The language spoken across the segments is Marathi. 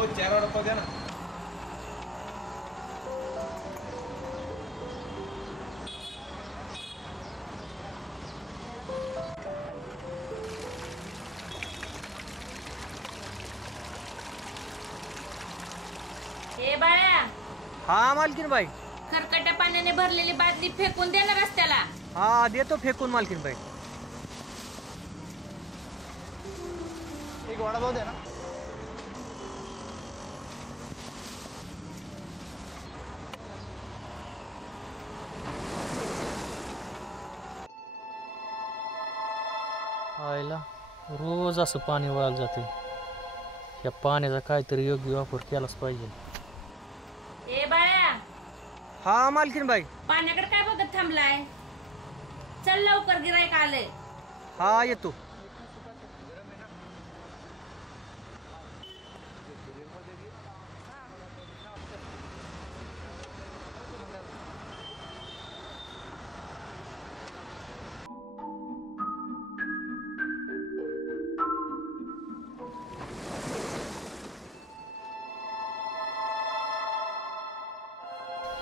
हो 4 वडापाव द्या ना. हे बाळ्या. हा मालकीन बाई. खरकट्या पाण्याने भरलेली बादली फेकून दे ना रस्त्याला. हा देतो फेकून मालकीन बाई. एक वडापाव द्या ना. आईला रोज असं पाणी वाया जाते. या पाण्याचा काहीतरी योग्य वापर केलाच पाहिजे. हे बाळ्या. हा मालकीन बाई. पाण्याकडे काय बघत थांबलाय? चल लवकर, गिरायक आलंय. हा येतो.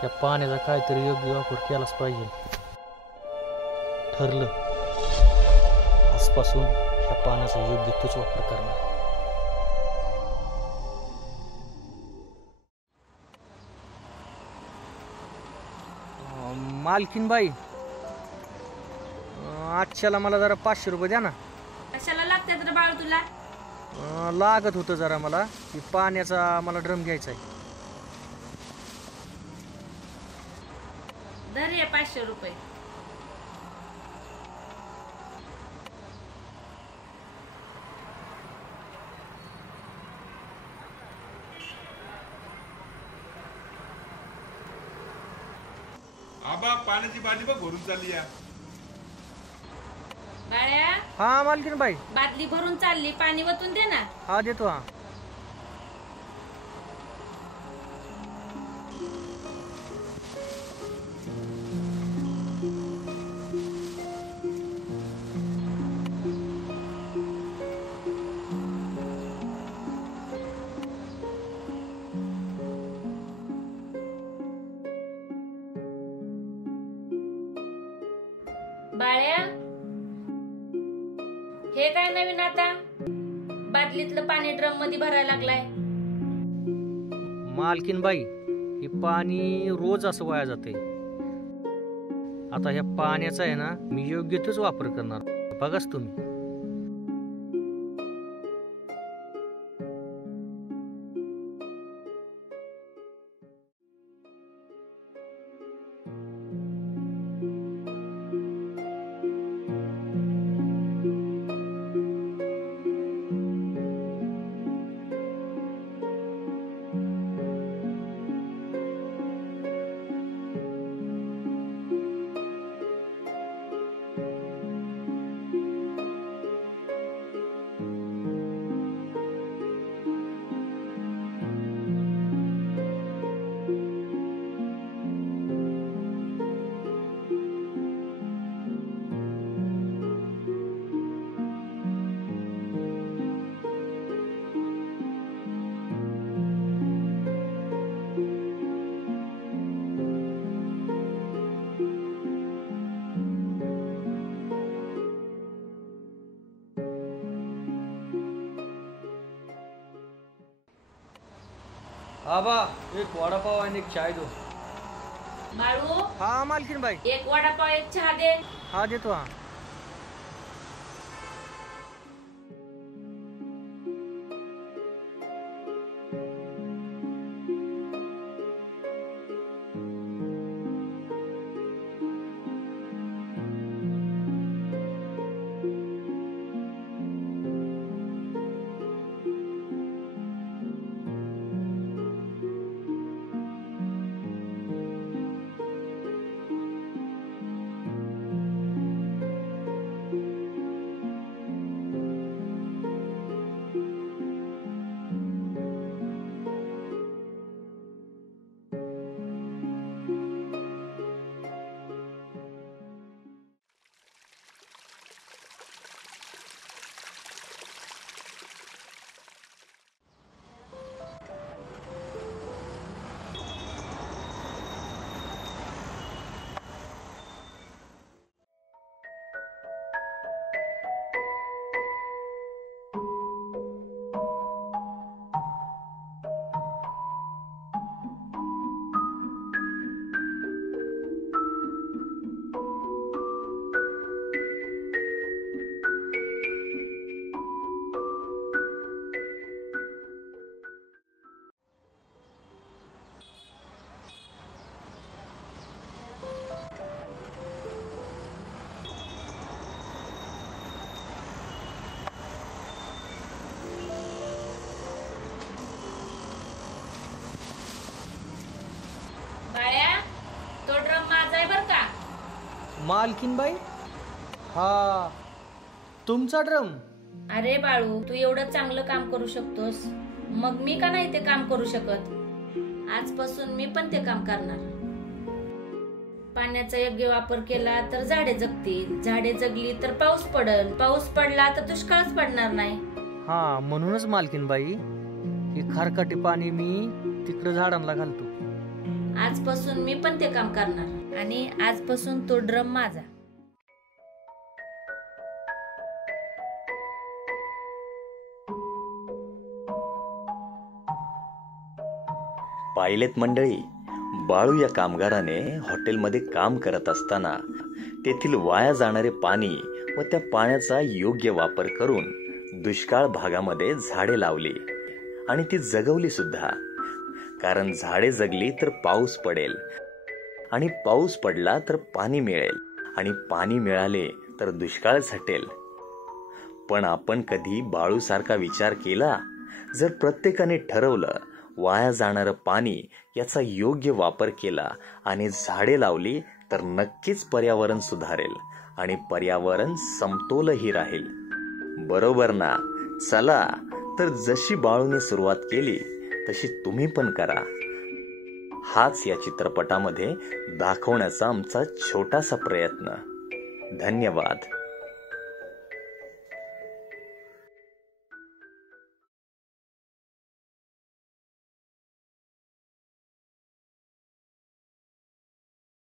या पाण्याचा काहीतरी योग्य वापर केलाच पाहिजे. ठरलं, आजपासून या पाण्याचा योग्य तोच वापर करणार. मालकीनबाई, आजच्याला मला जरा 500 रुपये द्या ना. कशाला लागतात रे बाळू तुला? लागत होतं जरा मला, की पाण्याचा मला ड्रम घ्यायचा आहे. धर हे 500 रुपये. आबा पाण्याची बादली बघ भरून चालली या. बाळ्या. हा मालकीनबाई. बादली भरून चालली, पाणी वतून दे ना. हा देतो. हा बाळ्या. हे काय नवीन आता? बादलीतलं पाणी ड्रम मध्ये भरायला लागलाय. मालकीनबाई, हे पाणी रोज असं वाया जाते. आता ह्या पाण्याचा आहे ना, मी योग्य तोच वापर करणार. बघाच तुम्ही. आबा, एक वडापाव आणि एक चाय दो. बाळू. हा मालकीनबाई. एक वडापाव, एक चहा दे. हा देतो. हा मालकीनबाई, हा तुमचा ड्रम? अरे बाळू, तू एवढं चांगलं काम करू शकतोस, मग मी का नाही ते काम करू शकत? आजपासून मी पण ते काम करणार. पाण्याचा योग्य वापर केला तर झाडे जगतील, झाडे जगली तर पाऊस पडल, पाऊस पडला तर दुष्काळच पडणार नाही. हा, म्हणूनच मालकीनबाई हे खारकाटे पाणी मी तिकडे झाडांना घालतो. आजपासून मी पण ते काम करणार आणि आजपासून तो ड्रम माझा. पाहिलेत मंडळी, बाळू या कामगाराने हॉटेलमध्ये काम करत असताना तेथील वाया जाणारे पाणी व त्या पाण्याचा योग्य वापर करून दुष्काळ भागामध्ये झाडे लावली आणि ती जगवली सुद्धा. कारण झाडे जगली तर पाऊस पडेल आणि पाऊस पडला तर पाणी मिळेल आणि पाणी मिळाले तर दुष्काळ झटेल. पण आपण कधी बाळूसारखा विचार केला? जर प्रत्येकाने ठरवलं, वाया जाणारं पाणी याचा योग्य वापर केला आणि झाडे लावली तर नक्कीच पर्यावरण सुधारेल आणि पर्यावरण समतोलही राहील. बरोबर ना? चला तर जशी बाळूने सुरुवात केली तशी तुम्ही पण करा. हाच या चित्रपटामध्ये दाखवण्याचा आमचा छोटासा प्रयत्न. धन्यवाद.